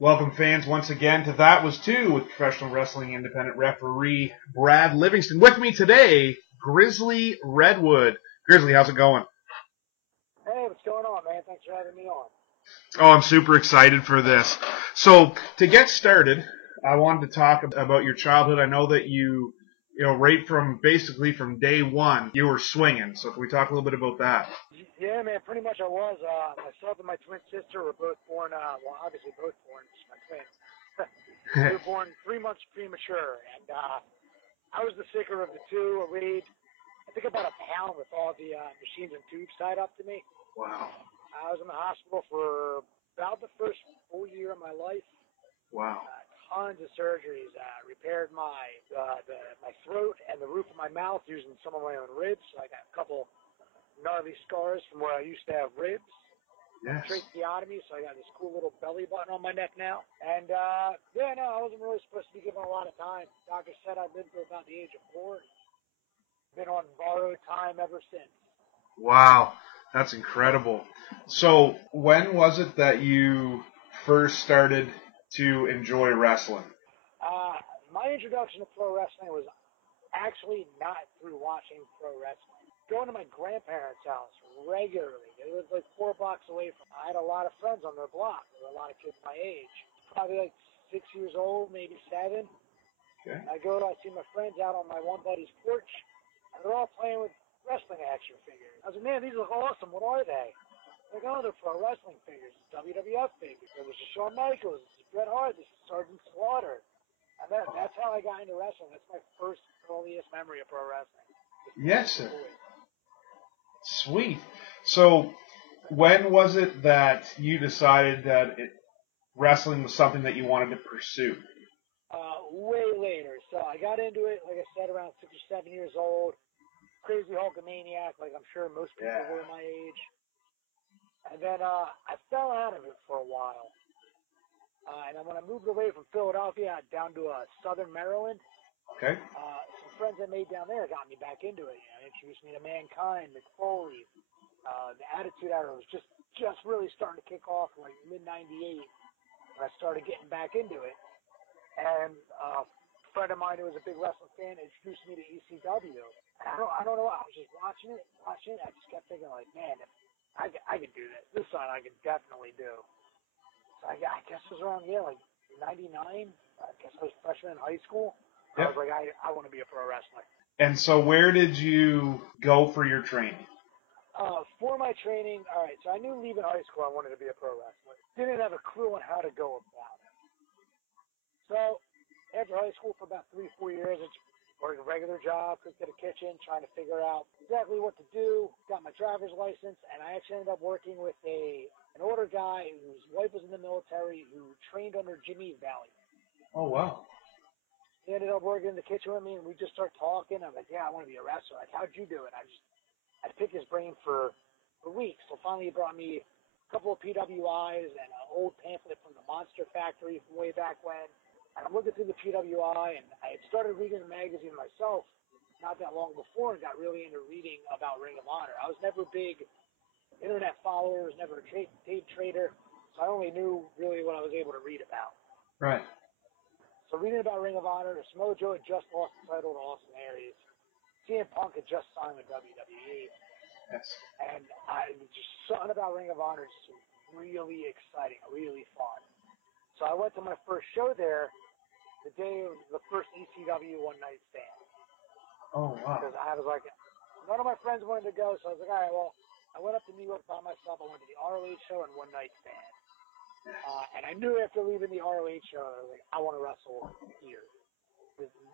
Welcome, fans, once again to That Was Two with professional wrestling independent referee Brad Livingston. With me today, Grizzly Redwood. Grizzly, how's it going? Hey, what's going on, man? Thanks for having me on. Oh, I'm super excited for this. So, to get started, I wanted to talk about your childhood. I know that you right from basically from day one, you were swinging. So, can we talk a little bit about that? Yeah, man, pretty much I was. Myself and my twin sister were both born, obviously both born, just my twins. We were born 3 months premature, and I was the sicker of the two. I weighed, I think, about a pound with all the machines and tubes tied up to me. Wow. I was in the hospital for about the first full year of my life. Wow. Tons of surgeries. Repaired my throat and the roof of my mouth using some of my own ribs. So I got a couple gnarly scars from where I used to have ribs. Yes. Tracheotomy, so I got this cool little belly button on my neck now. And, I wasn't really supposed to be given a lot of time. Doctor said I lived to about the age of 4. Been on borrowed time ever since. Wow. That's incredible. So, when was it that you first started to enjoy wrestling? My introduction to pro wrestling was actually not through watching pro wrestling. Going to my grandparents' house regularly. It was like 4 blocks away from. I had a lot of friends on their block. There were a lot of kids my age. Probably like 6 years old, maybe 7. Okay. I see my friends out on my one buddy's porch, and they're all playing with wrestling action figures. I was like, man, these look awesome. What are they? Like, oh, they're pro wrestling figures. It's WWF figures. This is Shawn Michaels. This is Bret Hart. This is Sergeant Slaughter. And that's how I got into wrestling. That's my first earliest memory of pro wrestling. Yes, sir. Sweet. So, when was it that you decided that wrestling was something that you wanted to pursue? Way later. So I got into it, like I said, around 6 or 7 years old. Crazy Hulkamaniac, like I'm sure most people were my age. And then I fell out of it for a while. And then when I moved away from Philadelphia down to southern Maryland, Okay. some friends I made down there got me back into it. You know, introduced me to Mankind, Mick Foley. The Attitude Era was just really starting to kick off, like mid-98, when I started getting back into it. And a friend of mine who was a big wrestling fan introduced me to ECW. I don't know. I was just watching it. I just kept thinking, like, man, if I could do this. This side I could definitely do. So I guess it was around, like 99. I guess I was freshman in high school. Yep. I was like, I want to be a pro wrestler. And so where did you go for your training? For my training, all right, so I knew leaving high school I wanted to be a pro wrestler. Didn't have a clue on how to go about it. So after high school for about 3-4 years, I worked a regular job, cooked at a kitchen, trying to figure out exactly what to do. Got my driver's license, and I actually ended up working with an older guy whose wife was in the military who trained under Jimmy Valley. Oh, wow. He ended up working in the kitchen with me, and we just started talking. I'm like, yeah, I want to be a wrestler. Like, how'd you do it? I'd pick his brain for weeks. So finally he brought me a couple of PWIs and an old pamphlet from the Monster Factory from way back when. And I'm looking through the PWI, and I had started reading the magazine myself not that long before and got really into reading about Ring of Honor. I was never a big internet follower, was never a tape trader, so I only knew really what I was able to read about. Right. So reading about Ring of Honor, Samoa Joe had just lost the title to Austin Aries. CM Punk had just signed with WWE. Yes. And just something about Ring of Honor is really exciting, really fun. So I went to my first show there the day of the first ECW One Night Stand. Oh, wow. Because I was like, none of my friends wanted to go, so I was like, all right, well, I went up to New York by myself. I went to the ROH show and One Night Stand. And I knew after leaving the ROH show, I was like, I want to wrestle here.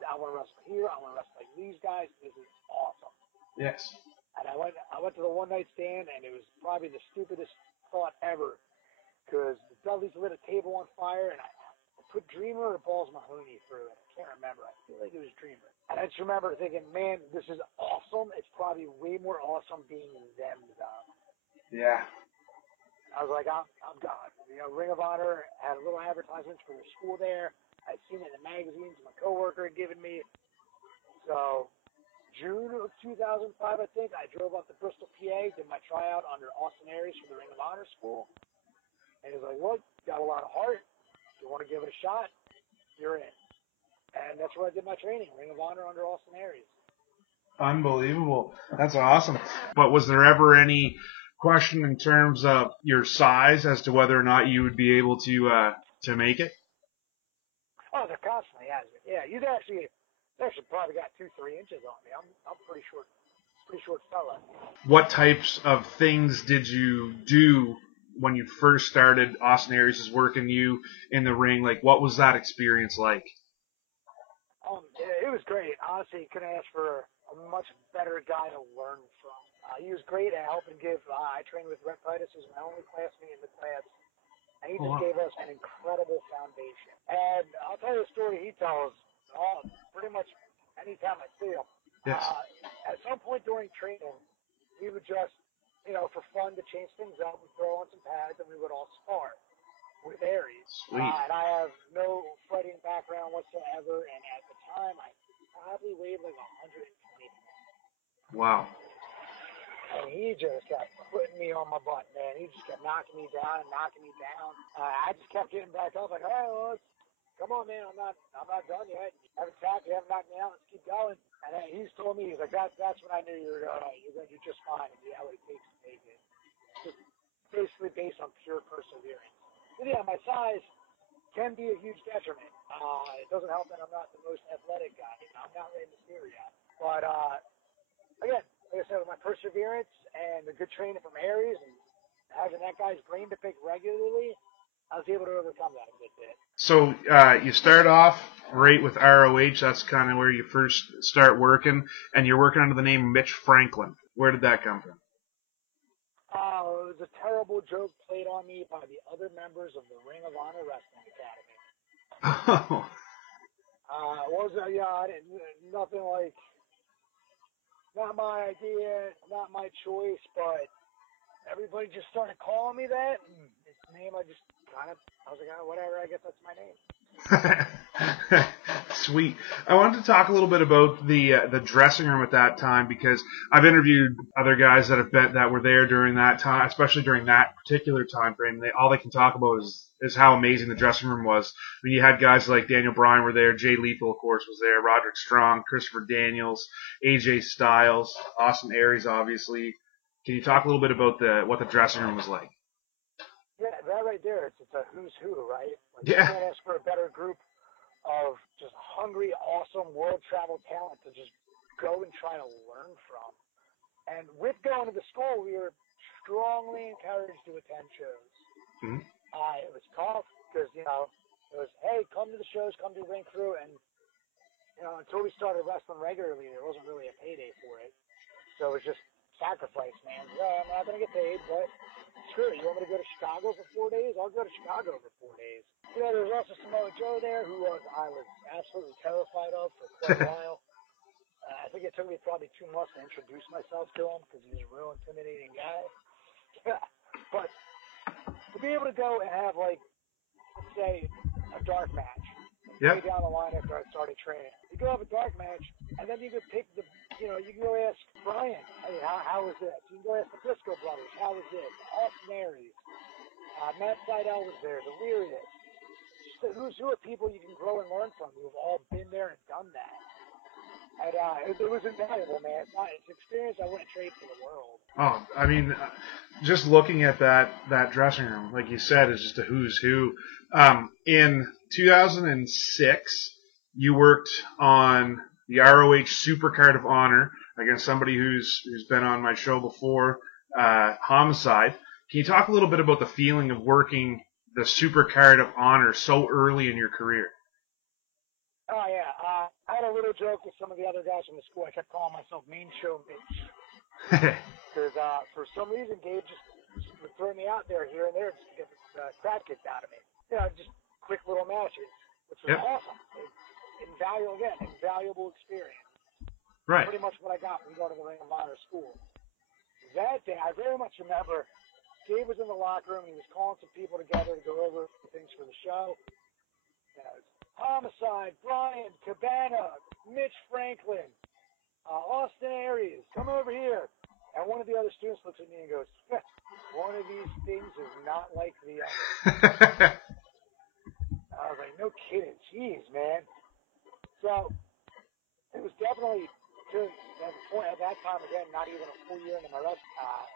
I want to wrestle here. I want to wrestle like these guys. This is awesome. Yes. And I went to the One Night Stand, and it was probably the stupidest thought ever, because the Dudleys lit a table on fire, and I put Dreamer or Balls Mahoney through it. I can't remember. I feel like it was Dreamer. And I just remember thinking, man, this is awesome. It's probably way more awesome being them, though. Yeah. I was like, I'm gone. You know, Ring of Honor had a little advertisements for their school there. I'd seen it in the magazines my coworker had given me. So June of 2005, I think, I drove up to Bristol, PA, did my tryout under Austin Aries for the Ring of Honor school. And he was like, look, got a lot of heart. shot, you're in. And that's where I did my training, Ring of Honor under Austin Aries. Unbelievable. That's awesome. But was there ever any question in terms of your size as to whether or not you would be able to make it? Oh, there constantly has been. Yeah, you actually probably got 2-3 inches on me. I'm pretty short fella. What types of things did you do when you first started Austin Aries is working you in the ring? Like, what was that experience like? It was great. Honestly, couldn't ask for a much better guy to learn from. He was great at helping give. I trained with Rhett Titus, who's my only classmate in the class, and he just gave us an incredible foundation. And I'll tell you a story he tells pretty much anytime I see him. Yes. At some point during training, we would just, for fun to change things up, we'd throw on some pads and we would all spar with Aries. Sweet. And I have no fighting background whatsoever, and at the time, I probably weighed like 120. Wow. And he just kept putting me on my butt, man. He just kept knocking me down and knocking me down. I just kept getting back up, like, all right, well, come on, man, I'm not done yet. You haven't tapped, you haven't knocked me out, let's keep going. And then he's told me, he's like, that's when I knew you're going to do just fine and you have what it takes to make it. Just basically based on pure perseverance. But yeah, my size can be a huge detriment. It doesn't help that I'm not the most athletic guy. I'm not Rey Mysterio. But, again, like I said, with my perseverance and the good training from Aries and having that guy's brain to pick regularly, I was able to overcome that a good bit. So you start off right with ROH. That's kind of where you first start working, and you're working under the name Mitch Franklin. Where did that come from? It was a terrible joke played on me by the other members of the Ring of Honor Wrestling Academy. Oh. It wasn't, nothing like, not my idea, not my choice, but everybody just started calling me that. And it's a name I was like, oh, whatever, I guess that's my name. Sweet. I wanted to talk a little bit about the dressing room at that time, because I've interviewed other guys that were there during that time, especially during that particular time frame. All they can talk about is how amazing the dressing room was. I mean, you had guys like Daniel Bryan were there, Jay Lethal, of course, was there, Roderick Strong, Christopher Daniels, AJ Styles, Austin Aries, obviously. Can you talk a little bit about what the dressing room was like? Yeah, that right there, it's a who's who, right? Like, Yeah. You can't ask for a better group of just hungry, awesome world travel talent to just go and try to learn from. And with going to the school, we were strongly encouraged to attend shows. Mm-hmm. It was tough because, it was, hey, come to the shows, come to the ring crew, and, until we started wrestling regularly, there wasn't really a payday for it. So it was just sacrifice, man. I'm not going to get paid, but screw it. You want me to go to Chicago for 4 days? I'll go to Chicago for 4 days. There was also Samoa Joe there, who I was absolutely terrified of for quite a while. I think it took me probably 2 months to introduce myself to him because he's a real intimidating guy. But to be able to go and have, like, let's say, a dark match, way down the line after I started training. You go have a dark match, and then you could pick you can go ask Brian, hey, how was this? You can go ask the Briscoe brothers, how was this? Austin Aries, Matt Sydal was there, Delirious. Who are people you can grow and learn from who have all been there and done that? And it was invaluable, man. It's an experience I wouldn't trade for the world. Oh, I mean, just looking at that dressing room, like you said, is just a who's who. In 2006, you worked on the ROH Supercard of Honor against somebody who's been on my show before, Homicide. Can you talk a little bit about the feeling of working the Supercard of Honor so early in your career? Oh, yeah. I had a little joke with some of the other guys from the school. I kept calling myself Main Show Mitch. Because for some reason, Gabe just would throw me out there here and there just to get the crap kicked out of me. Just quick little matches, which was awesome. Invaluable experience. Right. Pretty much what I got when we go to the Ring of Honor school. That day, I very much remember Gabe was in the locker room. He was calling some people together to go over things for the show. Homicide, Brian, Cabana, Mitch Franklin, Austin Aries, come over here. And one of the other students looks at me and goes, one of these things is not like the other. I was like, no kidding. Jeez, man. So it was definitely to that point at that time again, not even a full year into my rest.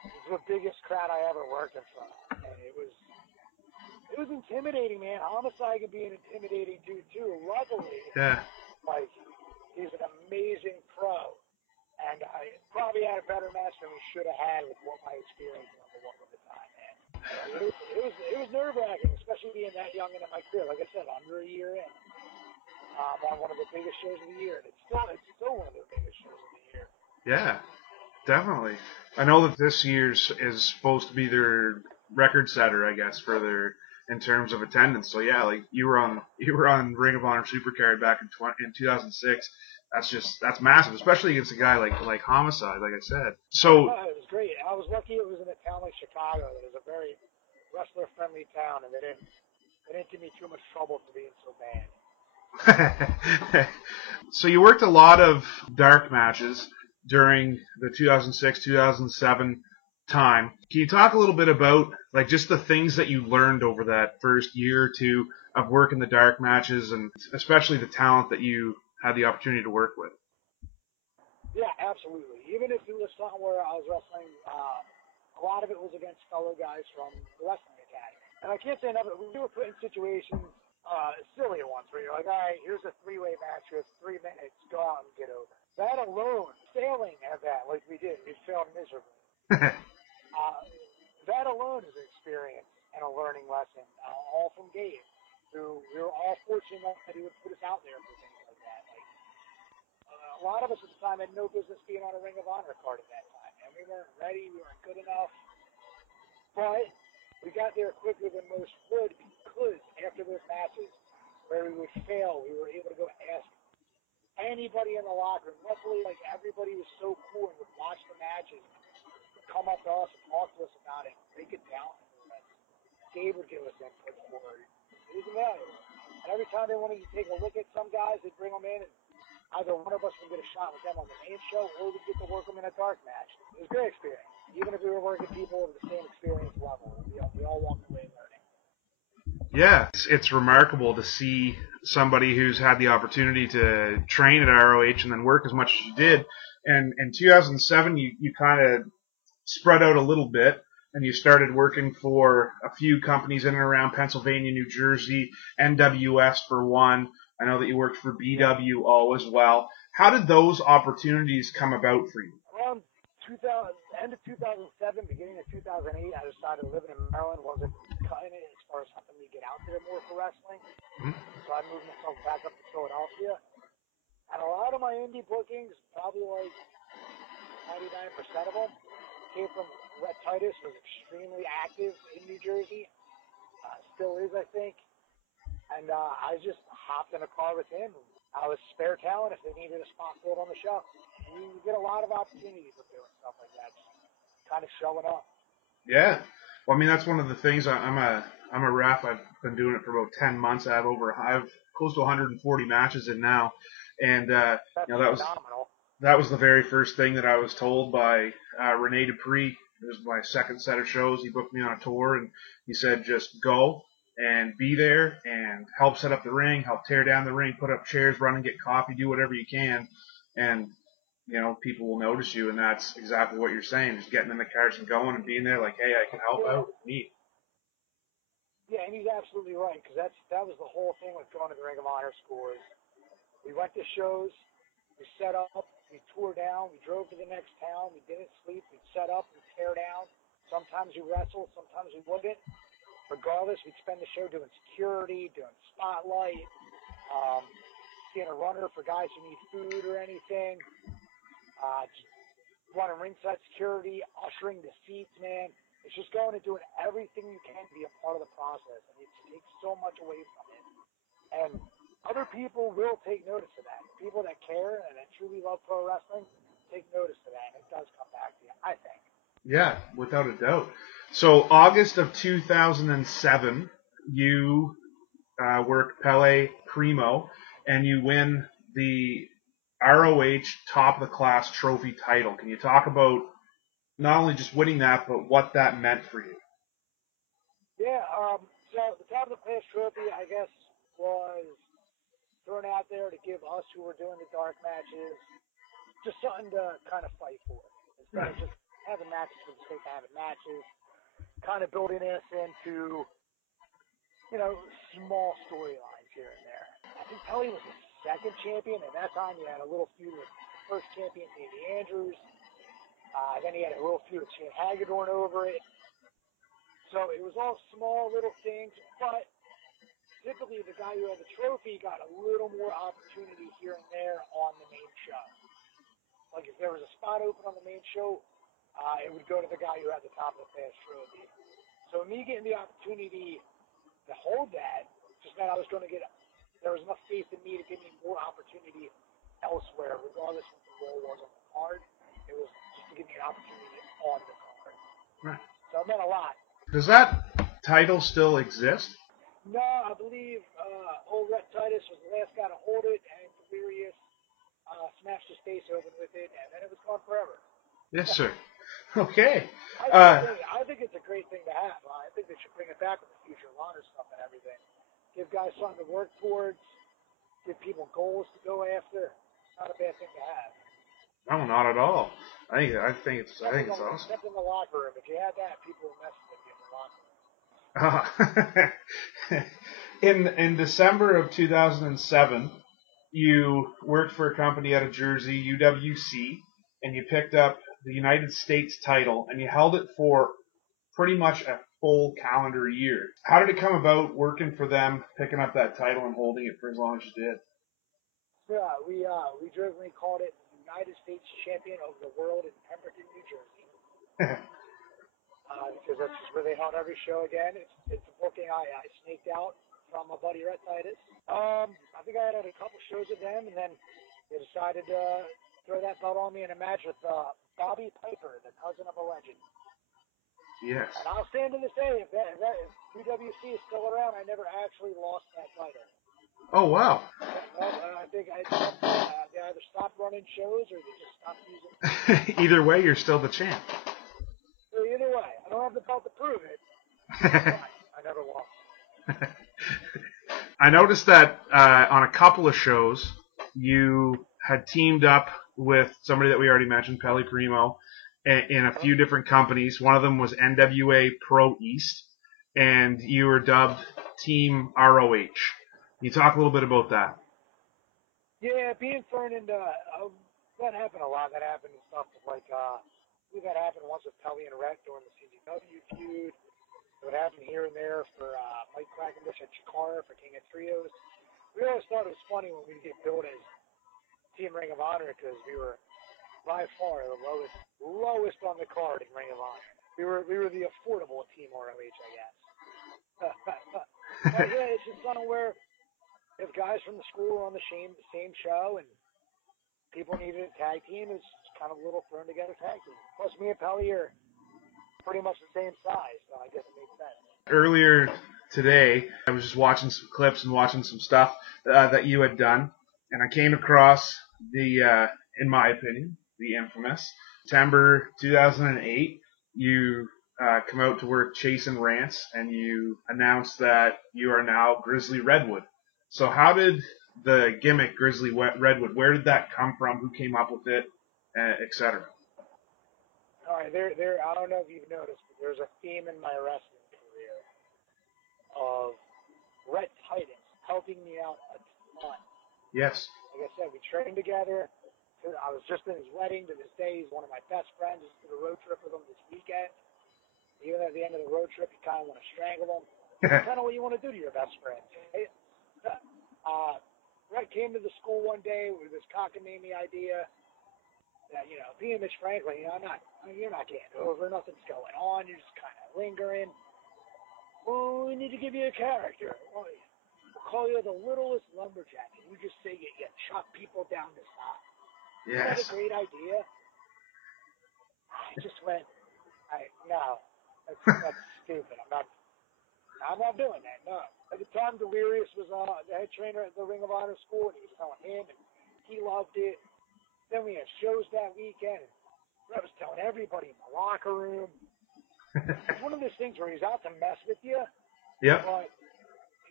It was the biggest crowd I ever worked in front of, and it was intimidating, man. Homicide can be an intimidating dude too. Luckily, Yeah. like he's an amazing pro, and I probably had a better match than we should have had with what my experience level was at the time, man. It was nerve wracking, especially being that young into my career. Like I said, under a year in. On one of the biggest shows of the year, and it's still one of the biggest shows of the year. Yeah, definitely. I know that this year's is supposed to be their record setter, I guess, for their in terms of attendance. So yeah, like you were on Ring of Honor Supercard back in 2006. That's massive, especially against a guy like Homicide, like I said. So it was great. I was lucky it was in a town like Chicago that is a very wrestler friendly town, and they didn't give me too much trouble for being so bad. So you worked a lot of dark matches during the 2006-2007 time. Can you talk a little bit about like just the things that you learned over that first year or two of working the dark matches, and especially the talent that you had the opportunity to work with? Yeah, absolutely. Even if it was something where I was wrestling, a lot of it was against fellow guys from the Wrestling Academy. And I can't say enough, we were put in situations, silly ones, where you're like, all right, here's a three-way match with 3 minutes, go out and get over. That alone, failing at that like we did, we failed miserably. That alone is an experience and a learning lesson, all from Gabe, who we were all fortunate enough that he would put us out there for things like that. Like, a lot of us at the time had no business being on a Ring of Honor card at that time, and we weren't ready, we weren't good enough. But we got there quicker than most would, because after those matches where we would fail, we were able to go ask anybody in the locker room. Luckily, like, everybody was so cool and would watch the matches, come up to us and talk to us about it, break it down for us. Gabe would give us input for it. It was amazing. And every time they wanted to take a look at some guys, they'd bring them in, and either one of us would get a shot with them on the main show, or we'd get to work them in a dark match. It was a great experience. Even if we were working people of the same experience level, we all walked away learning. Yeah, it's remarkable to see somebody who's had the opportunity to train at ROH and then work as much as you did. And in 2007, you kind of spread out a little bit, and you started working for a few companies in and around Pennsylvania, New Jersey, NWS for one. I know that you worked for BWO as well. How did those opportunities come about for you? Around end of 2007, beginning of 2008, I decided living in Maryland wasn't cutting it as far as helping me get out there more for wrestling. Mm-hmm. So I moved myself back up to Philadelphia. And a lot of my indie bookings, probably like 99% of them, came from Rhett Titus, was extremely active in New Jersey. Still is, I think. And I just hopped in a car with him. I was spare talent if they needed a spot filled on the show. And you get a lot of opportunities with doing stuff like that, just kind of showing up. Yeah. Well, I mean, that's one of the things. I'm a ref. I've been doing it for about 10 months. I've close to 140 matches in now. And, that was the very first thing that I was told by Rene Dupree. It was my second set of shows. He booked me on a tour, and he said, just go and be there and help set up the ring, help tear down the ring, put up chairs, run and get coffee, do whatever you can. And, people will notice you, and that's exactly what you're saying, just getting in the cars and going and being there like, hey, I can help out. Neat. Yeah, and he's absolutely right, because that was the whole thing with going to the Ring of Honor school is we went to shows, we set up, we tore down, we drove to the next town, we didn't sleep, we'd set up, we'd tear down. Sometimes we wrestled, sometimes we wouldn't. Regardless, we'd spend the show doing security, doing spotlight, seeing a runner for guys who need food or anything, running ringside security, ushering the seats, man. It's just going and doing everything you can to be a part of the process, and it takes so much away from it. And other people will take notice of that. People that care and that truly love pro wrestling take notice of that, and it does come back to you, I think. Yeah, without a doubt. So August of 2007, you work Pele Primo, and you win the ROH Top of the Class Trophy title. Can you talk about not only just winning that, but what that meant for you? Yeah, so the Top of the Class Trophy, I guess, was thrown out there to give us who were doing the dark matches just something to kind of fight for. Instead of just having matches for the sake of having matches, kind of building us into, small storylines here and there. I think Pelly was the second champion. At that time, he had a little feud with the first champion, Davey Andrews. Then he had a little feud with Shane Hagedorn over it. So it was all small little things, but typically the guy who had the trophy got a little more opportunity here and there on the main show. Like if there was a spot open on the main show, it would go to the guy who had the top of the fast trophy. So me getting the opportunity to hold that just meant there was enough faith in me to give me more opportunity elsewhere, regardless of what the role was on the card. It was just to give me an opportunity on the card. Right. So it meant a lot. Does that title still exist? No, I believe old Rhett Titus was the last guy to hold it, and Delirious smashed his face open with it, and then it was gone forever. Yes, sir. Okay. I think it's a great thing to have. I think they should bring it back with the future honor stuff and everything. Give guys something to work towards. Give people goals to go after. Not a bad thing to have. No, not at all. I think it's awesome. Except in the locker room. If you had that, people would mess with you in the locker room. In December of 2007, you worked for a company out of Jersey, UWC, and you picked up the United States title, and you held it for pretty much a full calendar year. How did it come about working for them, picking up that title and holding it for as long as you did? Yeah, we jokingly called it United States Champion of the World in Pemberton, New Jersey. Because that's just where they held every show again. It's a booking I sneaked out from my buddy Rhett Titus. I think I had a couple shows with them, and then they decided to throw that belt on me in a match with Bobby Piper, the cousin of a legend. Yes. And I'll stand to this day, if UWC is still around, I never actually lost that title. Oh, wow. I think they either stopped running shows or they just stopped using it. Either way, you're still the champ. So either way, I don't have the belt to prove it. I never lost. I noticed that on a couple of shows, you had teamed up with somebody that we already mentioned, Pelly Primo, in a few different companies. One of them was NWA Pro East, and you were dubbed Team ROH. Can you talk a little bit about that? Yeah, being thrown into that happened a lot. That happened and stuff like I believe that happened once with Pelly and Rhett during the CZW feud. It would happen here and there for Mike Quackenbush at Chikara for King of Trios. We always thought it was funny when we get billed as Team Ring of Honor because we were by far the lowest on the card in Ring of Honor. We were the affordable Team ROH, I guess. But yeah, it's just something where if guys from the school were on the same show and people needed a tag team, it's kind of a little thrown together tag team. Plus, me and Pelly are pretty much the same size, so I guess it makes sense. Earlier today, I was just watching some clips and watching some stuff that you had done, and I came across the, in my opinion, the infamous September 2008. You come out to work chasing Rants, and you announced that you are now Grizzly Redwood. So how did the gimmick Grizzly Redwood, where did that come from? Who came up with it, etc.? All right, there. I don't know if you've noticed, but there's a theme in my wrestling career of Rhett Titus helping me out a ton. Yes. Like I said, we trained together. I was just in his wedding. To this day, he's one of my best friends. Just did a road trip with him this weekend. Even at the end of the road trip, you kind of want to strangle him. It's kind of what you want to do to your best friend. Rhett came to the school one day with this cockamamie idea that, being Mitch Franklin, you're not getting over, nothing's going on, you're just kind of lingering. Well, we need to give you a character. We'll call you the littlest lumberjack, and you just say you chop people down the side. Yes. Isn't that a great idea? I just went, no, that's stupid. I'm not doing that, no. At the time, Delirious was the head trainer at the Ring of Honor school, and he was telling him, and he loved it. Then we had shows that weekend, and I was telling everybody in the locker room. It's one of those things where he's out to mess with you. Yep. But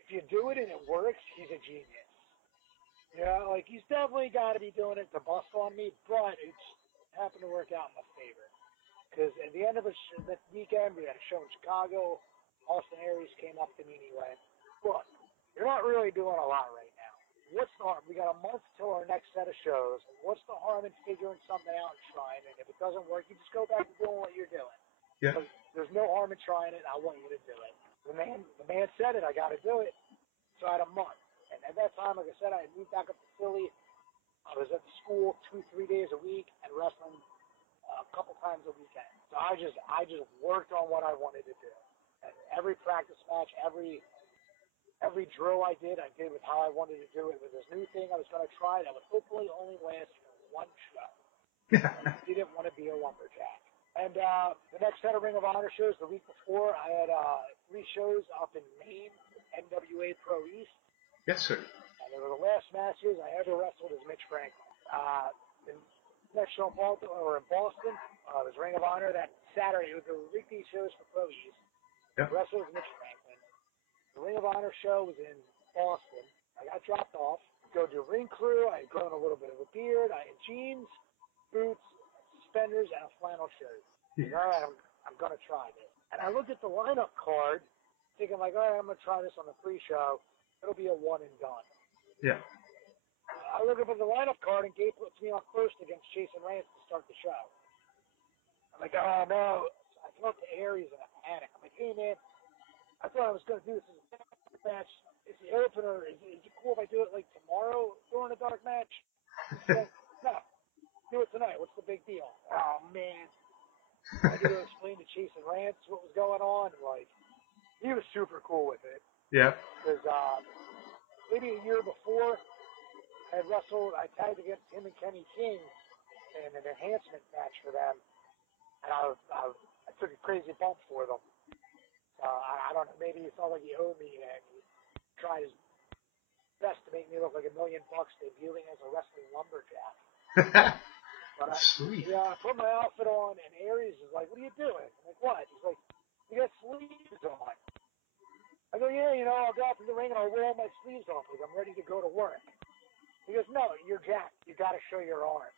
if you do it and it works, he's a genius. Yeah, like he's definitely got to be doing it to bust on me, but it's happened to work out in my favor. Because at the end of the weekend, we had a show in Chicago. Austin Aries came up to me and he went, "Look, you're not really doing a lot right now. What's the harm? We got a month till our next set of shows. What's the harm in figuring something out and trying it? If it doesn't work, you just go back to doing what you're doing. Yeah. Because there's no harm in trying it. And I want you to do it." The man said it. I got to do it. So I had a month. And at that time, like I said, I had moved back up to Philly. I was at the school 2-3 days a week and wrestling a couple times a weekend. So I just worked on what I wanted to do. And every practice match, every drill I did with how I wanted to do it. With this new thing I was going to try that would hopefully only last one show. I didn't want to be a lumberjack. And the next set of Ring of Honor shows the week before, I had 3 shows up in Maine, NWA Pro East. Yes, sir. And they were the last matches I ever wrestled as Mitch Franklin. The next show in Boston, was Ring of Honor that Saturday. It was the weekly shows for Pro East. Yep. Wrestled as Mitch Franklin. The Ring of Honor show was in Boston. I got dropped off. Go to ring crew. I had grown a little bit of a beard. I had jeans, boots, suspenders, and a flannel shirt. Yeah. All right, I'm going to try this. And I looked at the lineup card, thinking like, all right, I'm going to try this on the pre-show. It'll be a one and done. Yeah. I looked up at the lineup card, and Gabe puts me on first against Jason Rance to start the show. I'm like, oh, no. I talked to Aries in a panic. I'm like, hey, man, I thought I was going to do this as a match. It's the opener. Is it cool if I do it, like, tomorrow during a dark match? He's like, no, do it tonight. What's the big deal? Oh, man. I had to go explain to Jason Rance what was going on. Like, he was super cool with it. Yeah. Because maybe a year before, I tagged against him and Kenny King in an enhancement match for them. And I took a crazy bump for them. I don't know, maybe he felt like he owed me, and he tried his best to make me look like $1 million debuting as a wrestling lumberjack. But Sweet. I put my outfit on, and Aries is like, "What are you doing?" I'm like, "What?" He's like, "You got sleeves on." I go, "Yeah, I'll go out to the ring and I'll wear all my sleeves off, like I'm ready to go to work." He goes, "No, you're jacked. You got to show your arm."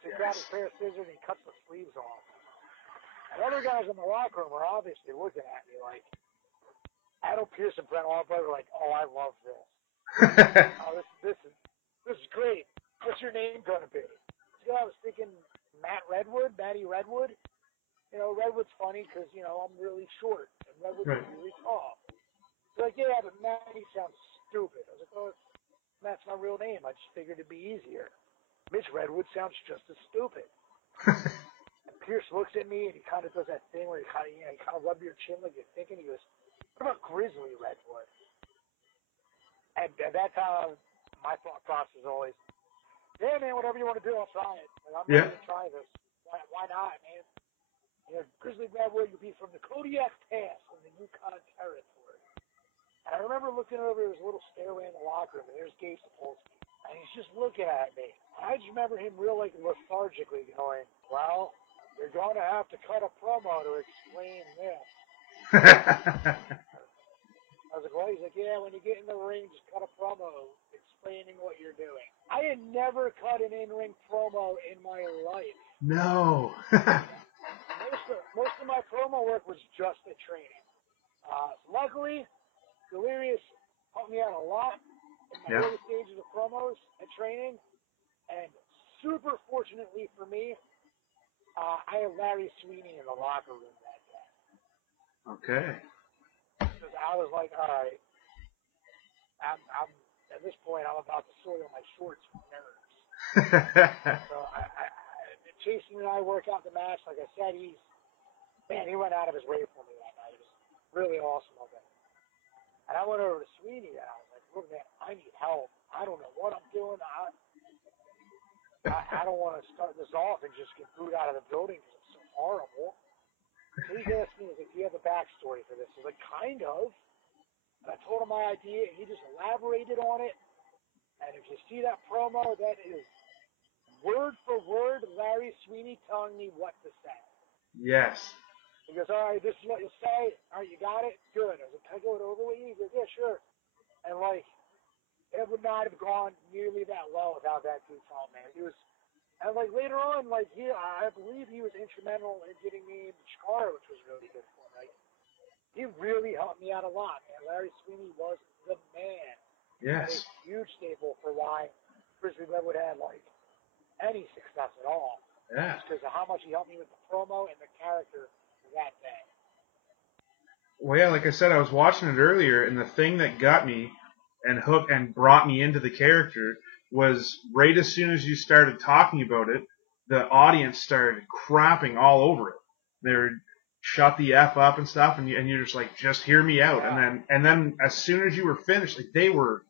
So he grabs a pair of scissors and he cuts the sleeves off. And other guys in the locker room are obviously looking at me like, Adam Pearce and Brent Albright were like, "Oh, I love this. Oh, this is great. What's your name gonna be?" So I was thinking Matty Redwood. Redwood's funny because I'm really short and Redwood's really tall. They're like, "Yeah, but Matty sounds stupid." I was like, "Oh, that's my real name. I just figured it'd be easier. Mitch Redwood sounds just as stupid." And Pierce looks at me and he kind of does that thing where you kind of rub your chin like you're thinking. He goes, "What about Grizzly Redwood?" And that's how my thought process is always, "Yeah, man, whatever you want to do, I'll try it. Like, I'm ready to try this. Why not, man?" Grizzly Redwood would be from the Kodiak Pass in the Yukon Territory. And I remember looking over his little stairway in the locker room, and there's Gabe Sapolsky. And he's just looking at me. And I just remember him real, lethargically going, "Well, you're going to have to cut a promo to explain this." I was like, "Well," he's like, "Yeah, when you get in the ring, just cut a promo explaining what you're doing." I had never cut an in-ring promo in my life. No. Most of my promo work was just at training. Luckily, Delirious helped me out a lot in my early stages of promos and training, and super fortunately for me, I had Larry Sweeney in the locker room that day. Okay. Because I was like, all right, I'm at this point, I'm about to soil my shorts with nerves. So Jason and I work out the match. Like I said, he went out of his way for me that night. It was really awesome of him. And I went over to Sweeney and I was like, "Look, man, I need help. I don't know what I'm doing. I don't want to start this off and just get booed out of the building because it's so horrible." So he asked me, "Do you have a backstory for this?" I was like, "Kind of." And I told him my idea, and he just elaborated on it. And if you see that promo, that is word for word Larry Sweeney telling me what to say. Yes. He goes, "All right, this is what you say. All right, you got it? Good." I was like, "Can I go it over with you?" He goes, "Yeah, sure." And it would not have gone nearly that well without that dude's help, man. He was, and like later on, like I believe he was instrumental in getting me into Chikara, which was really good for me. Like, he really helped me out a lot, man. Larry Sweeney was the man. Yes. A huge staple for why Grizzly Redwood had like any success at all. Yeah. Just because of how much he helped me with the promo and the character that day. Well, yeah, like I said, I was watching it earlier, and the thing that got me and hooked and brought me into the character was right as soon as you started talking about it, the audience started crapping all over it. They were shut the F up and stuff, and you're just like, just hear me out. Yeah. And then as soon as you were finished, like they were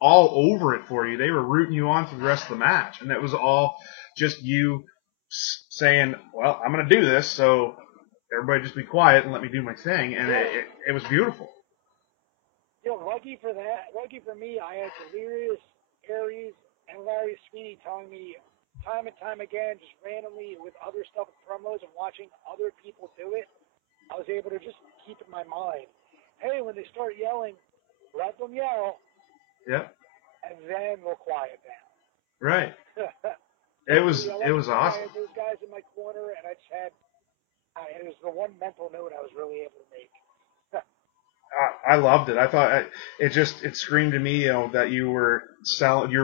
all over it for you. They were rooting you on for the rest of the match, and it was all just you saying, well, I'm going to do this, so everybody just be quiet and let me do my thing, and it was beautiful. You know, lucky for me, I had Delirious, Aries, and Larry Sweeney telling me time and time again, just randomly with other stuff with promos and watching other people do it, I was able to just keep in my mind, hey, when they start yelling, let them yell, Yep. and then we'll quiet down. Right. It was awesome. I had those guys in my corner, and it was the one mental note I was really able to make. I loved it. I thought it screamed to me, that you were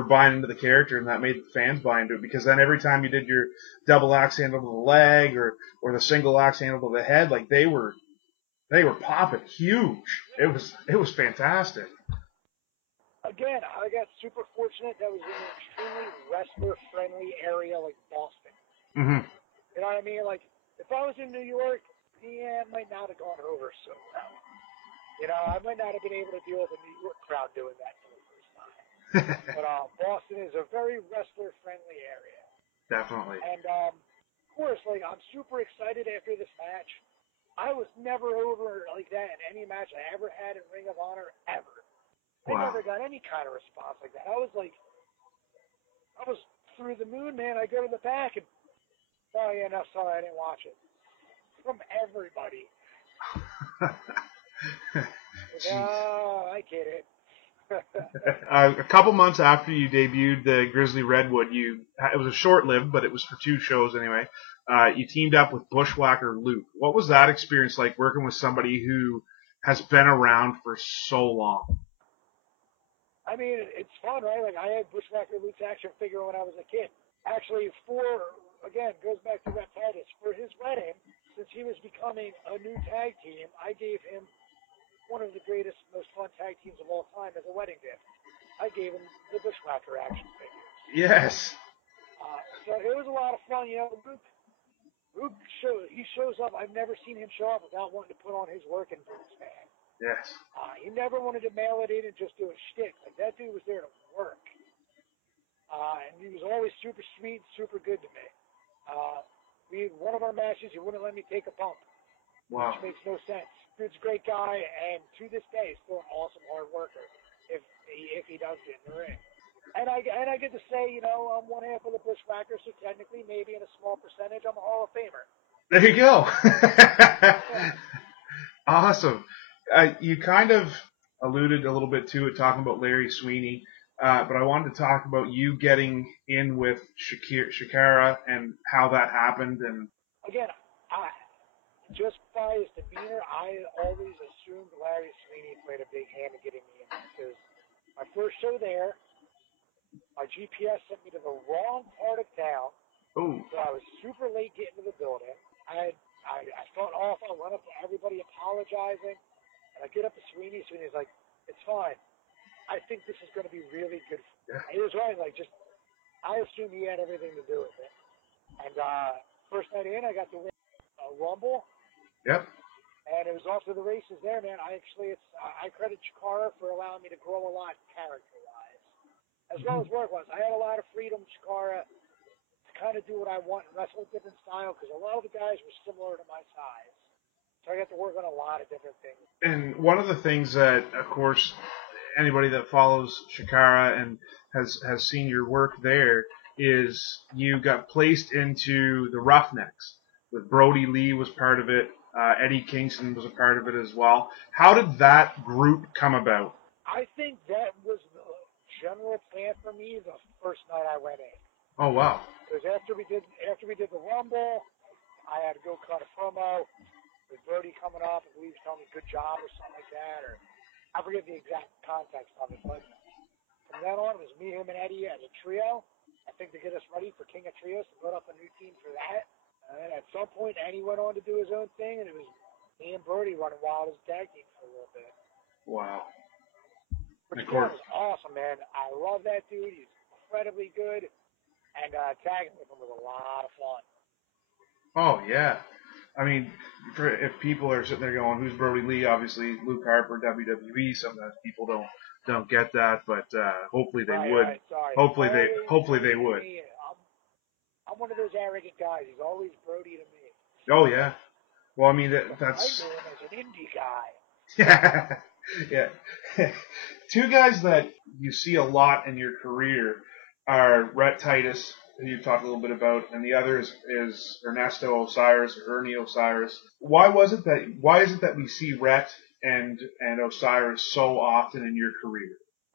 buying into the character, and that made the fans buy into it. Because then every time you did your double axe handle to the leg or the single axe handle to the head, like they were popping huge. It was fantastic. Again, I got super fortunate that was in an extremely wrestler-friendly area like Boston. Mm-hmm. You know what I mean? Like, if I was in New York, it might not have gone over so well. You know, I might not have been able to deal with a New York crowd doing that for the first time. But Boston is a very wrestler-friendly area. Definitely. And, of course, like, I'm super excited after this match. I was never over like that in any match I ever had in Ring of Honor, ever. Wow. I never got any kind of response like that. I was through the moon, man. I go to the back and, oh yeah, no, sorry, I didn't watch it. From everybody. Oh, I get it. A couple months after you debuted the Grizzly Redwood, it was a short-lived, but it was for 2 shows anyway. You teamed up with Bushwhacker Luke. What was that experience like working with somebody who has been around for so long? I mean, it's fun, right? Like, I had Bushwhacker Luke's action figure when I was a kid. Actually, goes back to that Titus. For his wedding, since he was becoming a new tag team, I gave him one of the greatest, most fun tag teams of all time as a wedding gift. I gave him the Bushwhacker action figure. Yes. So it was a lot of fun, you know. Luke shows up. I've never seen him show up without wanting to put on his working boots, man. Yes. He never wanted to mail it in and just do a shtick. Like, that dude was there to work. And he was always super sweet, super good to me. One of our matches, he wouldn't let me take a bump. Wow. Which makes no sense. Dude's a great guy, and to this day, still an awesome hard worker if he does get in the ring. And I get to say, you know, I'm one half of the Bushwhackers, so technically, maybe in a small percentage, I'm a Hall of Famer. There you go. Yeah. Awesome. You kind of alluded a little bit to it, talking about Larry Sweeney, but I wanted to talk about you getting in with Chikara and how that happened. And again, just by his demeanor, I always assumed Larry Sweeney played a big hand in getting me in because my first show there, my GPS sent me to the wrong part of town. Oh. So I was super late getting to the building. I felt awful. I went up to everybody apologizing. And I get up to Sweeney. Sweeney's like, it's fine. I think this is going to be really good. Yeah. He was right. Like, I assumed he had everything to do with it. And first night in, I got to win a Rumble. Yep. And it was off to the races there, man. I credit Chikara for allowing me to grow a lot character-wise, as well as work-wise. I had a lot of freedom, Chikara, to kind of do what I want and wrestle a different style because a lot of the guys were similar to my size. So I got to work on a lot of different things. And one of the things that, of course, anybody that follows Chikara and has seen your work there is you got placed into the Roughnecks. With Brody Lee was part of it. Eddie Kingston was a part of it as well. How did that group come about? I think that was the general for me the first night I went in. Oh wow. Because after we did the Rumble, I had to go cut a promo with Brody coming up. I believe he was telling me good job or something like that, or I forget the exact context of it. But from then on, it was me, him, and Eddie as a trio. I think to get us ready for King of Trios to build up a new team for that. And then at some point, Eddie went on to do his own thing, and it was me and Brody running wild as a tag team for a little bit. Wow. Which Of course. was awesome, man. I love that dude. He's incredibly good. And tagging with him was a lot of fun. Oh yeah. I mean, if people are sitting there going, "Who's Brody Lee?" Obviously, Luke Harper, WWE. Sometimes people don't get that, but hopefully they would. Right, sorry. Hopefully they would. I'm one of those arrogant guys. He's always Brody to me. Oh yeah. Well, I mean I that's. knew him as an indie guy. Yeah. Two guys that you see a lot in your career are Rhett Titus, who you talked a little bit about, and the other is Ernesto Osiris, or Ernie Osiris. Why is it that we see Rhett and Osiris so often in your career?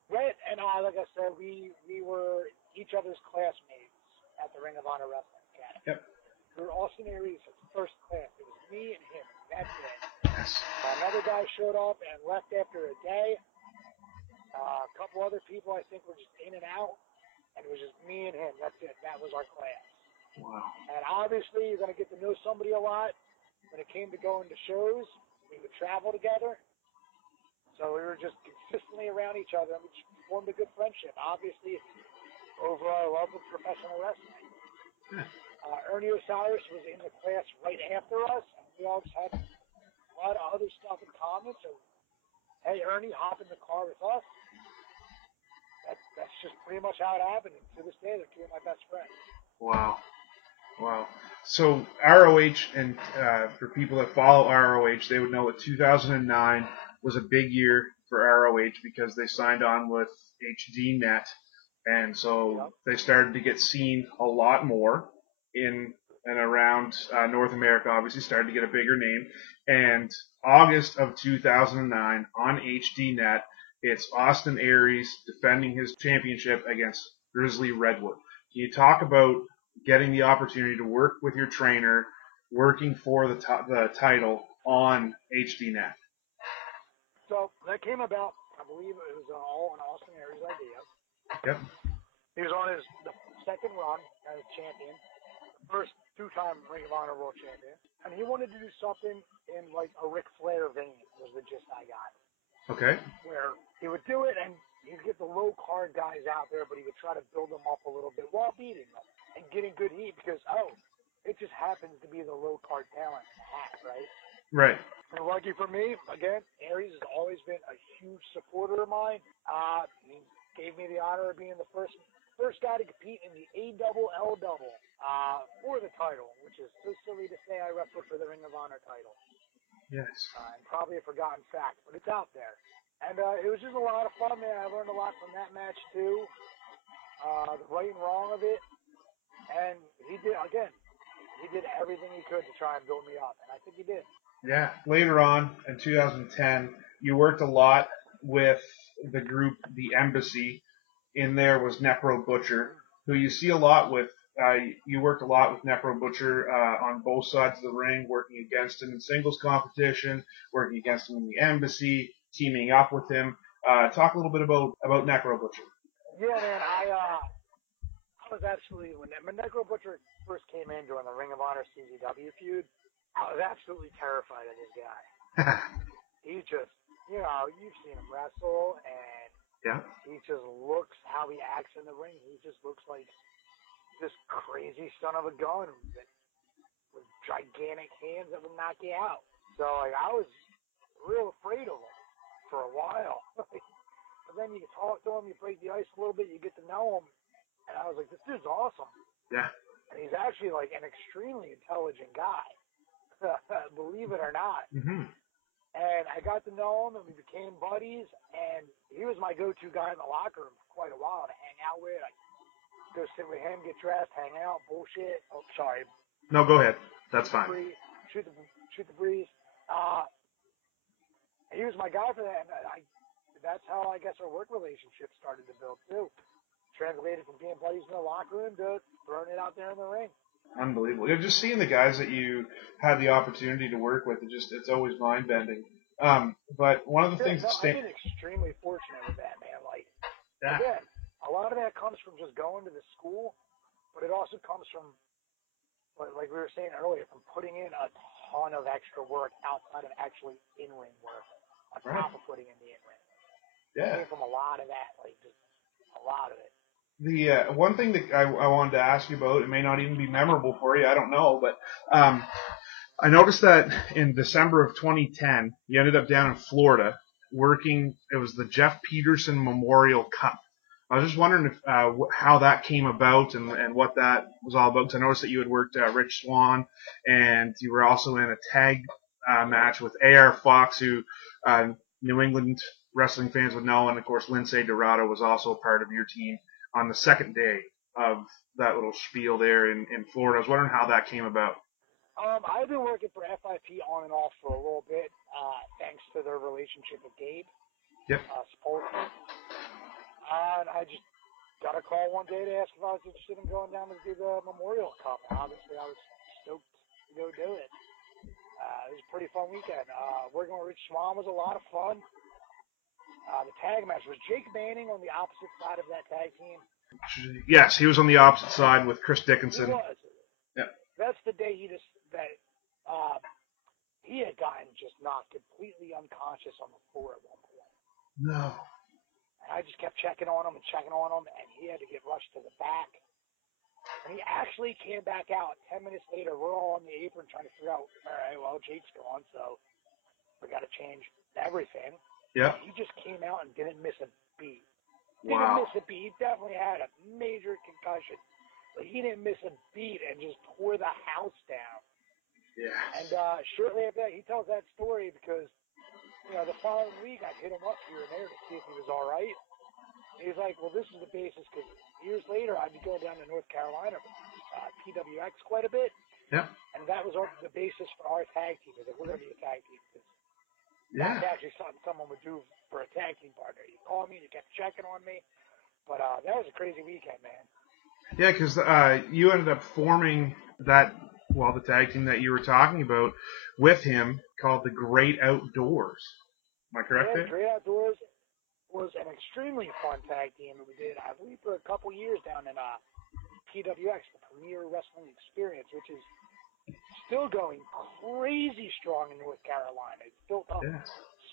Rhett and I, like I said, we were each other's classmates at the Ring of Honor Wrestling Academy. Yep. We were Austin Aries' first class. It was me and him. That's it. Yes. Another guy showed up and left after a day. A couple other people, I think, were just in and out. And it was just me and him. That's it. That was our class. Wow. And obviously, you're going to get to know somebody a lot. When it came to going to shows, we would travel together. So we were just consistently around each other, and we formed a good friendship. Obviously, over our love of professional wrestling. Yeah. Ernie Osiris was in the class right after us, and we all just had a lot of other stuff in common. So, hey, Ernie, hop in the car with us. That's just pretty much how it happened. And to this day, they're two of my best friends. Wow. Wow. So ROH, and for people that follow ROH, they would know that 2009 was a big year for ROH because they signed on with HDNet, and so they started to get seen a lot more in and around North America. Obviously, started to get a bigger name. And August of 2009 on HDNet, it's Austin Aries defending his championship against Grizzly Redwood. Can you talk about getting the opportunity to work with your trainer, working for the title on HDNet? So that came about, I believe it was all an Austin Aries idea. Yep. He was on the second run as champion, the first two-time Ring of Honor World Champion, and he wanted to do something in like a Ric Flair vein was the gist I got. Okay. Where he would do it and he'd get the low-card guys out there, but he would try to build them up a little bit while beating them and getting good heat because, it just happens to be the low-card talent in the hat, right? Right. And lucky for me, again, Aries has always been a huge supporter of mine. He gave me the honor of being the first guy to compete in the ALL for the title, which is so silly to say I wrestled for the Ring of Honor title. Yes. And probably a forgotten fact, but it's out there. And it was just a lot of fun, man. I learned a lot from that match, too. The right and wrong of it. And he did everything he could to try and build me up, and I think he did. Yeah. Later on in 2010, you worked a lot with the group, The Embassy. In there was Necro Butcher, who you see a lot with. You worked a lot with Necro Butcher on both sides of the ring, working against him in singles competition, working against him in the Embassy, teaming up with him. Talk a little bit about Necro Butcher. Yeah, man, I was absolutely, when Necro Butcher first came in during the Ring of Honor CZW feud, I was absolutely terrified of this guy. He just, you've seen him wrestle, and yeah, he just looks, how he acts in the ring, he just looks like this crazy son of a gun with gigantic hands that would knock you out. So, I was real afraid of him for a while. But then you talk to him, you break the ice a little bit, you get to know him, and I was like, this dude's awesome. Yeah. And he's actually like an extremely intelligent guy, believe it or not. Mm-hmm. And I got to know him, and we became buddies, and he was my go-to guy in the locker room for quite a while to hang out with. I'd go sit with him, get dressed, hang out, bullshit. Oh, sorry. No, go ahead. That's fine. Shoot the breeze. He was my guy for that, and that's how I guess our work relationship started to build too. translated from being buddies in the locker room to throwing it out there in the ring. Unbelievable. Just seeing the guys that you had the opportunity to work with, it's always mind bending. But one of the things I've been extremely fortunate with that, man. Like, again, a lot of that comes from just going to the school, but it also comes from, like we were saying earlier, from putting in a ton of extra work outside of actually in-ring work, on top of putting in the in-ring. Yeah. It came from a lot of that, like just a lot of it. The one thing that I wanted to ask you about, it may not even be memorable for you, I don't know, but I noticed that in December of 2010, you ended up down in Florida working. It was the Jeff Peterson Memorial Cup. I was just wondering if, how that came about and what that was all about. Because I noticed that you had worked Rich Swann, and you were also in a tag match with AR Fox, who New England wrestling fans would know, and of course Lince Dorado was also a part of your team on the second day of that little spiel there in Florida. I was wondering how that came about. I've been working for FIP on and off for a little bit, thanks to their relationship with Gabe. Yep. Supposedly. And I just got a call one day to ask if I was interested in going down to do the Memorial Cup. Obviously, I was stoked to go do it. It was a pretty fun weekend. Working with Rich Swann was a lot of fun. The tag match was Jake Manning on the opposite side of that tag team. Yes, he was on the opposite side with Chris Dickinson. He was. Yeah. That's the day he had gotten just knocked completely unconscious on the floor at one point. No. And I just kept checking on him, and he had to get rushed to the back. And he actually came back out 10 minutes later. We're all on the apron trying to figure out, all right, well, Jake's gone, so we got to change everything. Yeah. He just came out and didn't miss a beat. Wow. He definitely had a major concussion. But he didn't miss a beat and just tore the house down. Yeah. And shortly after that, he tells that story because, the following week I hit him up here and there to see if he was all right. And he's like, well, this is the basis because years later I'd be going down to North Carolina with PWX quite a bit. Yeah. And that was the basis for our tag team. Is that we're going to be a tag team. Yeah. That's actually something someone would do for a tag team partner. You called me, you kept checking on me. But that was a crazy weekend, man. Yeah, because you ended up forming the tag team that you were talking about with him called the Great Outdoors. Am I correct there? Great Outdoors was an extremely fun tag team that we did, I believe, for a couple years down in PWX, the Premier Wrestling Experience, which is still going crazy strong in North Carolina. It's built up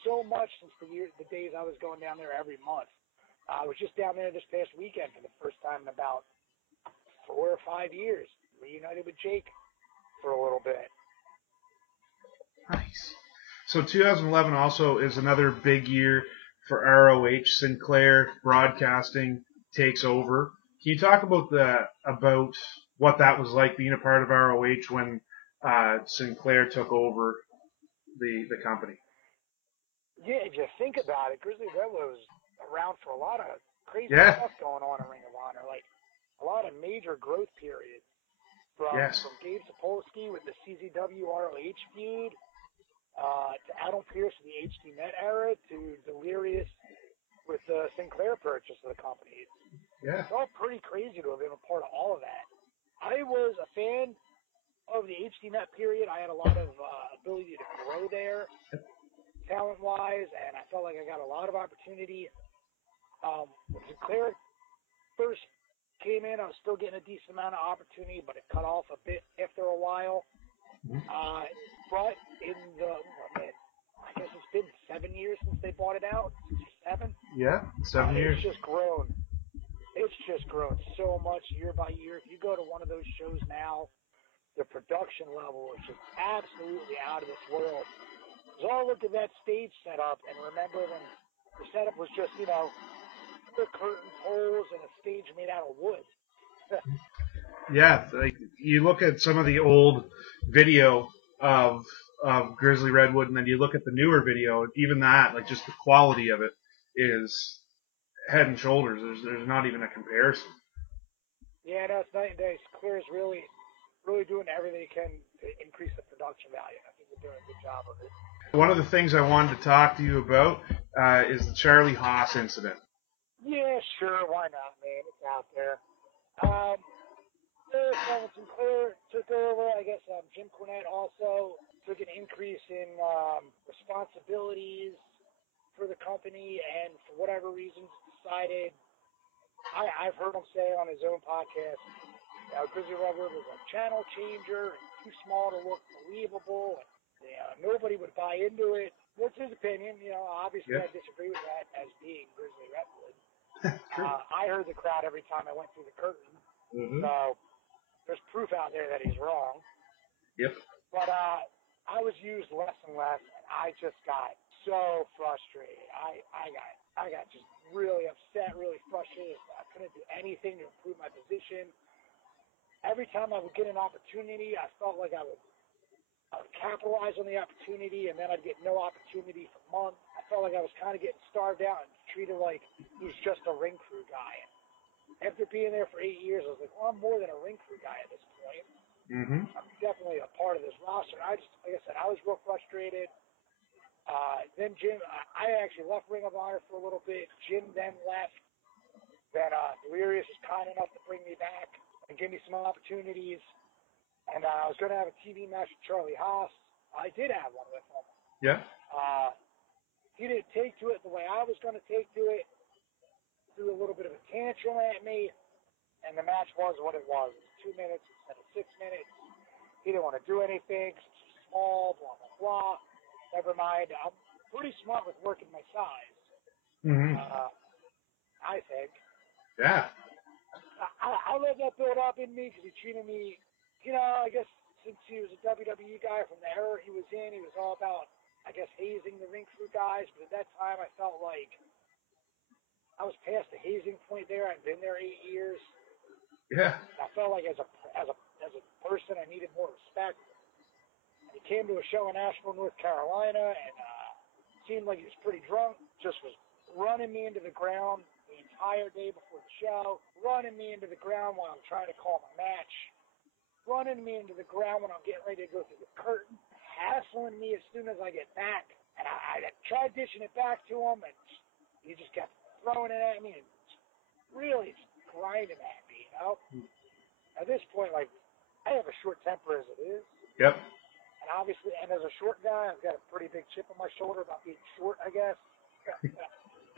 so much since the days I was going down there every month. I was just down there this past weekend for the first time in about 4 or 5 years. Reunited with Jake for a little bit. Nice. So 2011 also is another big year for ROH. Sinclair Broadcasting takes over. Can you talk about what that was like being a part of ROH when Sinclair took over the company? Yeah, if you think about it, Grizzly Redwood was around for a lot of crazy stuff going on in Ring of Honor, like a lot of major growth periods from Gabe Sapolsky with the CZW ROH feud to Adam Pearce in the HDNet era to Delirious with the Sinclair purchase of the company. It's all pretty crazy to have been a part of all of that. I was a fan of the HDNet period. I had a lot of ability to grow there talent-wise, and I felt like I got a lot of opportunity. When Sinclair first came in, I was still getting a decent amount of opportunity, but it cut off a bit after a while. But in I guess it's been 7 years since they bought it out. 6 or 7? Yeah, 7 years. It's just grown. It's just grown so much year by year. If you go to one of those shows now, the production level is just absolutely out of this world. Because all look at that stage setup and remember when the setup was just, the curtain poles and a stage made out of wood. Yeah, you look at some of the old video of Grizzly Redwood, and then you look at the newer video. Even that, like just the quality of it, is head and shoulders. There's not even a comparison. Yeah, no, it's night and day. Sinclair's really doing everything they can to increase the production value. I think they're doing a good job of it. One of the things I wanted to talk to you about is the Charlie Haas incident. Yeah, sure, why not, man? It's out there. Simon Sinclair took over. I guess Jim Cornette also took an increase in responsibilities for the company, and for whatever reasons decided. I've heard him say on his own podcast, Grizzly Redwood was a channel changer and too small to look believable, and nobody would buy into it. That's his opinion. Obviously I disagree with that as being Grizzly Redwood. I heard the crowd every time I went through the curtain. Mm-hmm. So there's proof out there that he's wrong. Yep. But I was used less and less, and I just got so frustrated. I got just really upset, really frustrated. I couldn't do anything to improve my position. Every time I would get an opportunity, I felt like I would capitalize on the opportunity, and then I'd get no opportunity for months. I felt like I was kind of getting starved out and treated like he's just a ring crew guy. And after being there for 8 years, I was like, well, I'm more than a ring crew guy at this point. Mm-hmm. I'm definitely a part of this roster. Like I said, I was real frustrated. Then Jim, I actually left Ring of Honor for a little bit. Jim then left. Then Delirious was kind enough to bring me back and give me some opportunities. And I was going to have a TV match with Charlie Haas. I did have one with him. Yeah. He didn't take to it the way I was going to take to it. Threw a little bit of a tantrum at me. And the match was what it was. It was 2 minutes instead of 6 minutes. He didn't want to do anything because it's too small, blah, blah, blah. Never mind. I'm pretty smart with working my size. Mm-hmm. I think. Yeah. I let that build up in me because he treated me, I guess since he was a WWE guy from the era he was in, he was all about, I guess, hazing the ring crew guys. But at that time, I felt like I was past the hazing point there. I'd been there 8 years. Yeah. I felt like as a person, I needed more respect. And he came to a show in Asheville, North Carolina, and seemed like he was pretty drunk. Just was running me into the ground the entire day before the show, running me into the ground while I'm trying to call my match, running me into the ground when I'm getting ready to go through the curtain, hassling me as soon as I get back. And I tried dishing it back to him, and he just kept throwing it at me and really just grinding at me, At this point, like, I have a short temper as it is. Yep. And obviously, and as a short guy, I've got a pretty big chip on my shoulder about being short, I guess.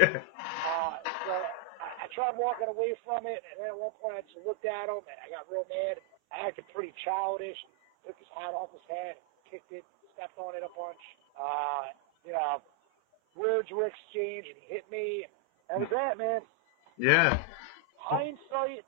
So I tried walking away from it, and then at one point I just looked at him, and I got real mad. I acted pretty childish, took his hat off his head, kicked it, stepped on it a bunch. Words were exchanged, and he hit me. That was that, man. Yeah. Hindsight,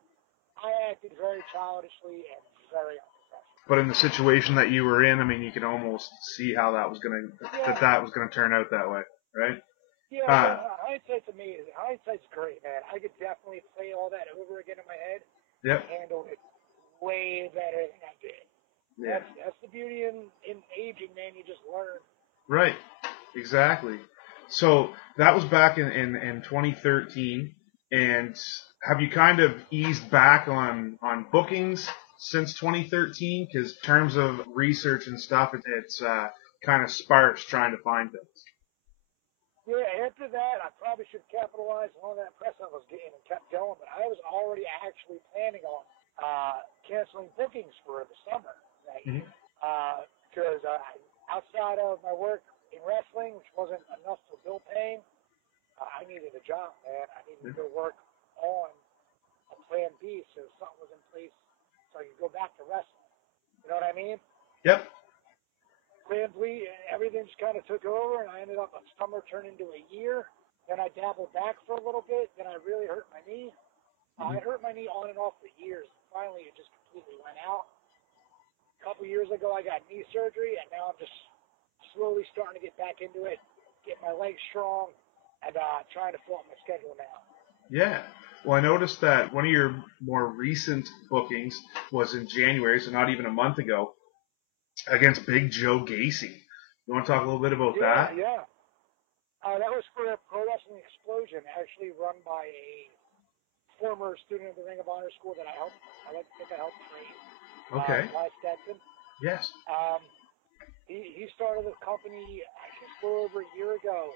I acted very childishly and very unprofessional. But in the situation that you were in, I mean, you can almost see how that was gonna turn out that way, right? Yeah, hindsight's amazing. Hindsight's great, man. I could definitely play all that over again in my head. Yep. And handle it way better than I did. Yeah. That's the beauty in aging, man. You just learn. Right. Exactly. So that was back in 2013. And have you kind of eased back on bookings since 2013? Because in terms of research and stuff, it's kind of sparse trying to find things. Yeah, after that, I probably should capitalize on all that press I was getting and kept going. But I was already actually planning on canceling bookings for the summer that year. Because outside of my work in wrestling, which wasn't enough for bill paying, I needed a job, man. I needed to go work on a plan B so something was in place so I could go back to wrestling. You know what I mean? Yep. Plan B, everything just kind of took over, and I ended up, a summer turned into a year. Then I dabbled back for a little bit. Then I really hurt my knee. I hurt my knee on and off for years. Finally, it just completely went out. A couple years ago, I got knee surgery, and now I'm just slowly starting to get back into it, get my legs strong, and trying to fill up my schedule now. Yeah. Well, I noticed that one of your more recent bookings was in January, so not even a month ago, against Big Joe Gacy. You want to talk a little bit about that? Yeah. That was for a Pro Wrestling Explosion, actually run by a former student of the Ring of Honor school that I like to think I helped train. Okay. Wes Stetson. Yes. He started the company actually a little over a year ago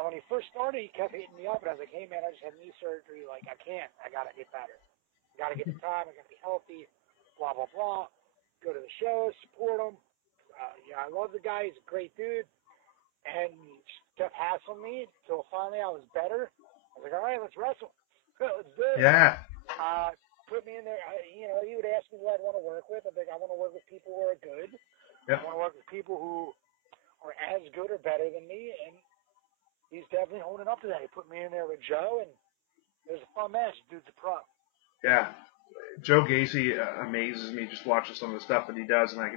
And when he first started, he kept hitting me up, and I was like, hey, man, I just had knee surgery. Like, I can't. I got to get better. I got to get the time. I got to be healthy, blah, blah, blah. Go to the shows, support him. I love the guy. He's a great dude. And he kept hassling me until finally I was better. I was like, all right, let's wrestle. Let's do it. Yeah. Put me in there. He would ask me who I'd want to work with. I'd be like, I want to work with people who are good. Yep. I want to work with people who are as good or better than me. And he's definitely holding up to that. He put me in there with Joe, and it was a fun match. Dude's a pro. Yeah. Joe Gacy amazes me just watching some of the stuff that he does, and I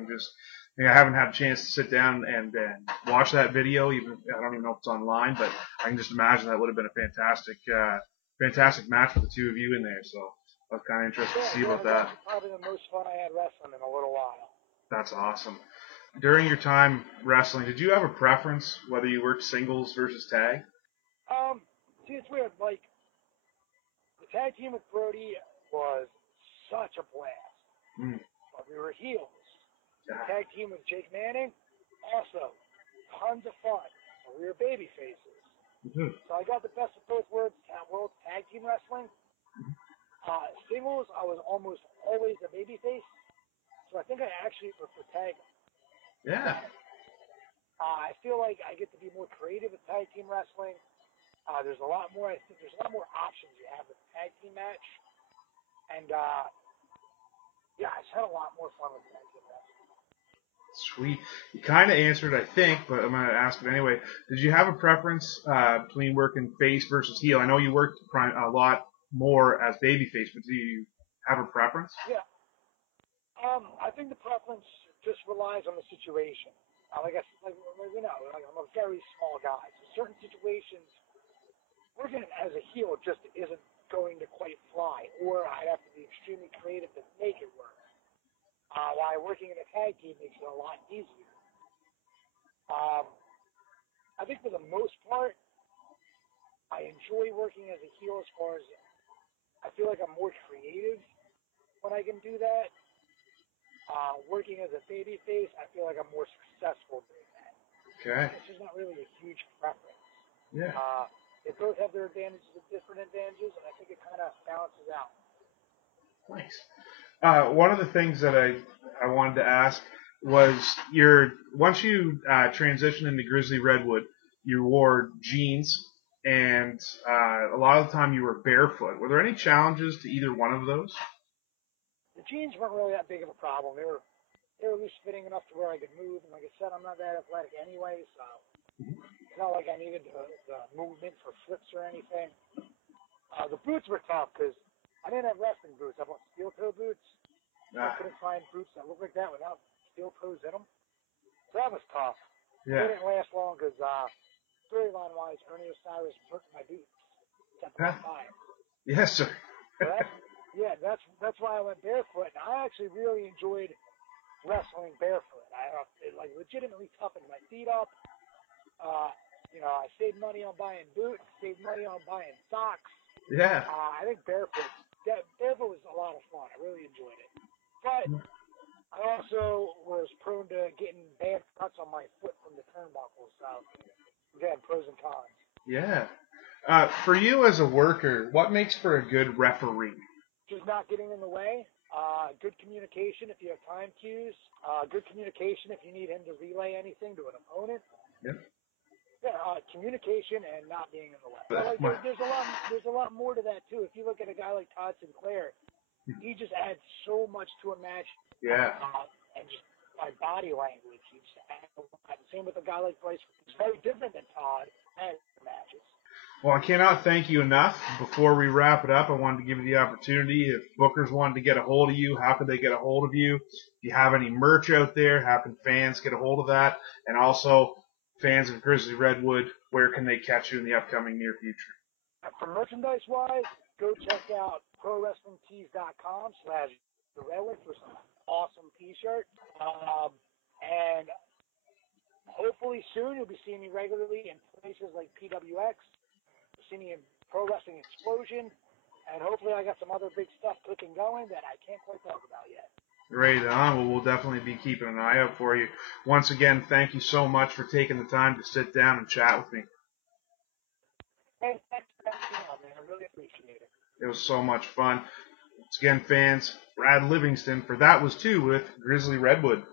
haven't had a chance to sit down and watch that video. Even I don't even know if it's online, but I can just imagine that would have been a fantastic match with the two of you in there. So I was kind of interested to see about that. Probably the most fun I had wrestling in a little while. That's awesome. During your time wrestling, did you have a preference whether you worked singles versus tag? See, it's weird. Like, the tag team with Brody was such a blast. But we were heels. The tag team with Jake Manning, also tons of fun. But we were baby faces. So I got the best of both worlds tag team wrestling. Singles, I was almost always a baby face. So I think I actually prefer tag. Yeah. I feel like I get to be more creative with tag team wrestling. There's a lot more. I think there's a lot more options you have with a tag team match, and I just had a lot more fun with tag team wrestling. Sweet. You kind of answered, I think, but I'm going to ask it anyway. Did you have a preference between working face versus heel? I know you worked a lot more as babyface, but do you have a preference? Yeah. I think the preference just relies on the situation. I'm a very small guy, so certain situations, working as a heel just isn't going to quite fly, or I'd have to be extremely creative to make it work. While working in a tag team makes it a lot easier. I think for the most part, I enjoy working as a heel as far as I feel like I'm more creative when I can do that. Working as a baby face, I feel like I'm more successful doing that. Okay. It's just not really a huge preference. Yeah. They both have their advantages and different advantages, and I think it kind of balances out. Nice. One of the things that I wanted to ask was once you transitioned into Grizzly Redwood, you wore jeans, and a lot of the time you were barefoot. Were there any challenges to either one of those? The jeans weren't really that big of a problem. They were loose fitting enough to where I could move, and like I said, I'm not that athletic anyway, so it's not like I needed the movement for flips or anything. The boots were tough because I didn't have wrestling boots. I bought steel toe boots. I couldn't find boots that looked like that without steel toes in them. So that was tough. Yeah. It didn't last long because storyline-wise, Ernie Osiris burnt my boots. Set them on fire. Yes, sir. So that's why I went barefoot. And I actually really enjoyed wrestling barefoot. It legitimately toughened my feet up. I saved money on buying boots, saved money on buying socks. Yeah. I think barefoot was a lot of fun. I really enjoyed it. But I also was prone to getting bad cuts on my foot from the turnbuckles. So, again, pros and cons. Yeah. For you as a worker, what makes for a good referee? Just not getting in the way. Good communication if you have time cues. Good communication if you need him to relay anything to an opponent. Yep. Yeah, communication and not being in the way. But there's a lot more to that too. If you look at a guy like Todd Sinclair, he just adds so much to a match. Yeah. And just by body language, he just adds a lot. Same with a guy like Bryce. He's very different than Todd and matches. Well, I cannot thank you enough. Before we wrap it up, I wanted to give you the opportunity. If bookers wanted to get a hold of you, how could they get a hold of you? If you have any merch out there, how can fans get a hold of that? And also, fans of Grizzly Redwood, where can they catch you in the upcoming near future? For merchandise-wise, go check out ProWrestlingTees.com/TheRedwood for some awesome T-shirts. And hopefully soon you'll be seeing me regularly in places like PWX. See me in Pro Wrestling Explosion, and hopefully I got some other big stuff cooking going that I can't quite talk about yet. Right on. Well, we'll definitely be keeping an eye out for you. Once again, thank you so much for taking the time to sit down and chat with me. Hey, thanks for having me on, man. I really appreciate it. It was so much fun. Once again, fans, Brad Livingston for That Was Two with Grizzly Redwood.